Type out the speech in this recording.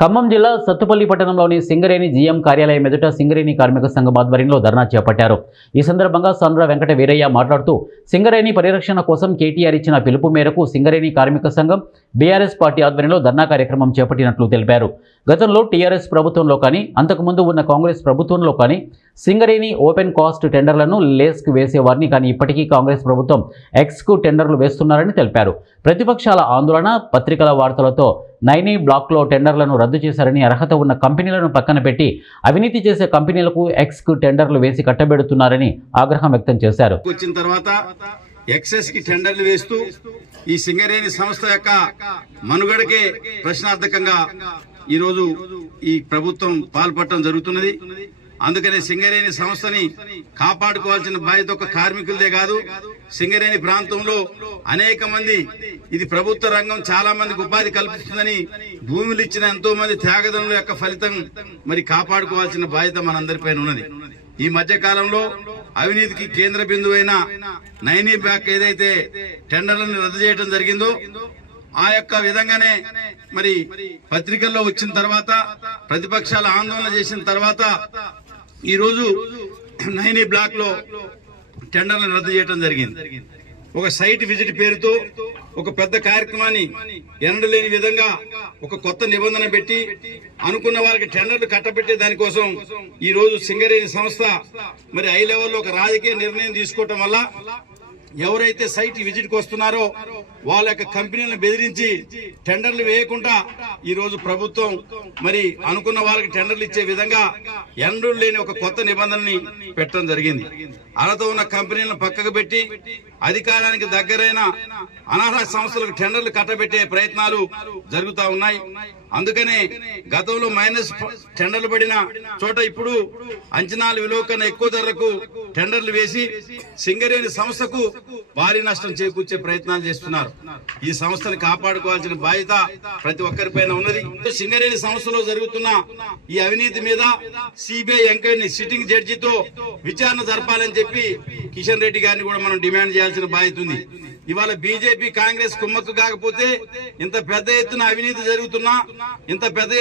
ఖమ్మం జిల్లా సత్తుపల్లి పట్టణంలోని సింగరేణి జీఎం కార్యాలయం ఎదుట సింగరేణి కార్మిక సంఘం ఆధ్వర్యంలో ధర్నా చేపట్టారు. ఈ సందర్భంగా సంద్ర వెంకట వీరయ్య మాట్లాడుతూ సింగరేణి పరిరక్షణ కోసం కేటీఆర్ ఇచ్చిన పిలుపు మేరకు సింగరేణి కార్మిక సంఘం బీఆర్ఎస్ పార్టీ ఆధ్వర్యంలో ధర్నా కార్యక్రమం చేపట్టినట్లు తెలిపారు. గతంలో టీఆర్ఎస్ ప్రభుత్వంలో కానీ అంతకుముందు ఉన్న కాంగ్రెస్ ప్రభుత్వంలో కానీ సింగరేణి ఓపెన్ కాస్ట్ టెండర్లను లేస్కు వేసేవారిని, కానీ ఇప్పటికీ కాంగ్రెస్ ప్రభుత్వం ఎక్స్కు టెండర్లు వేస్తున్నారని తెలిపారు. ప్రతిపక్షాల ఆందోళన, పత్రికల వార్తలతో నైనీ బ్లాక్లో టెండర్లను రద్దు చేశారని, అర్హత ఉన్న కంపెనీలను పక్కన పెట్టి అవినీతి చేసే కంపెనీలకు ఎక్స్కు టెండర్లు వేసి కట్టబెడుతున్నారని ఆగ్రహం వ్యక్తం చేశారు. వచ్చిన తర్వాత ఎక్సెస్ కి టెండర్లు వేస్తూ ఈ సింగరేణి సంస్థ యొక్క మనుగడకే ప్రశ్నార్థకంగా ఈరోజు ఈ ప్రభుత్వం పాల్పడటం జరుగుతున్నది. అందుకనే సింగరేణి సంస్థని కాపాడుకోవాల్సిన బాధ్యత ఒక కార్మికులదే కాదు, సింగరేణి ప్రాంతంలో అనేక మంది, ఇది ప్రభుత్వ రంగం, చాలా మందికి ఉపాధి కల్పిస్తుందని భూములు ఇచ్చిన ఎంతో మంది త్యాగదనుల యొక్క ఫలితం మరి కాపాడుకోవాల్సిన బాధ్యత మనందరిపైన ఉన్నది. ఈ మధ్య కాలంలో అవినీతికి కేంద్ర బిందువు అయిన నైనీ బ్యాక్ ఏదైతే టెండర్లను రద్దు చేయడం జరిగిందో ఆ యొక్క విధంగానే మరి పత్రికల్లో వచ్చిన తర్వాత, ప్రతిపక్షాల ఆందోళన చేసిన తర్వాత ఈ రోజు నైనీ బ్లాక్ లో టెండర్లను రద్దు చేయడం జరిగింది. ఒక సైట్ విజిట్ పేరుతో ఒక పెద్ద కార్యక్రమాన్ని ఎనడలేని విధంగా ఒక కొత్త నిబంధన పెట్టి అనుకున్న వారికి టెండర్లు కట్టబెట్టే దానికోసం ఈ రోజు సింగరేణి సంస్థ మరి హై లెవెల్లో ఒక రాజకీయ నిర్ణయం తీసుకోవటం వల్ల ఎవరైతే సైట్ విజిట్ కు వస్తున్నారో వాళ్ళ యొక్క కంపెనీలను బెదిరించి టెండర్లు వేయకుండా ఈ రోజు ప్రభుత్వం మరి అనుకున్న వాళ్ళకి టెండర్లు ఇచ్చే విధంగా ఎన్నడూ లేని ఒక కొత్త నిబంధనని పెట్టడం జరిగింది. అర్హత ఉన్న కంపెనీలను పక్కకు పెట్టి అధికారానికి దగ్గరైన అనర్హ సంస్థలకు టెండర్లు కట్టబెట్టే ప్రయత్నాలు జరుగుతూ ఉన్నాయి. అందుకనే గతంలో మైనస్ టెండర్లు పడిన చోట ఇప్పుడు అంచనాల విలువ కన్నా ఎక్కువ ధరలకు టెండర్లు వేసి సింగరేణి సంస్థకు భారీ నష్టం చేకూర్చే ప్రయత్నాలు చేస్తున్నారు. ఈ సంస్థను కాపాడుకోవాల్సిన బాధ్యత ప్రతి ఒక్కరిపైన ఉన్నది. సింగరేణి సంస్థలో జరుగుతున్న ఈ అవినీతి మీద సిబిఐ ఎంక్వైరీ సిట్టింగ్ జడ్జితో విచారణ జరపాలని చెప్పి కిషన్ రెడ్డి గారిని కూడా మనం డిమాండ్ చేయాల్సిన బాధ్యత ఉంది. ఇవాళ బీజేపీ కాంగ్రెస్ కుమ్మక్కు కాకపోతే ఇంత పెద్ద ఎత్తున అవినీతి జరుగుతున్నా, ఇంత పెద్ద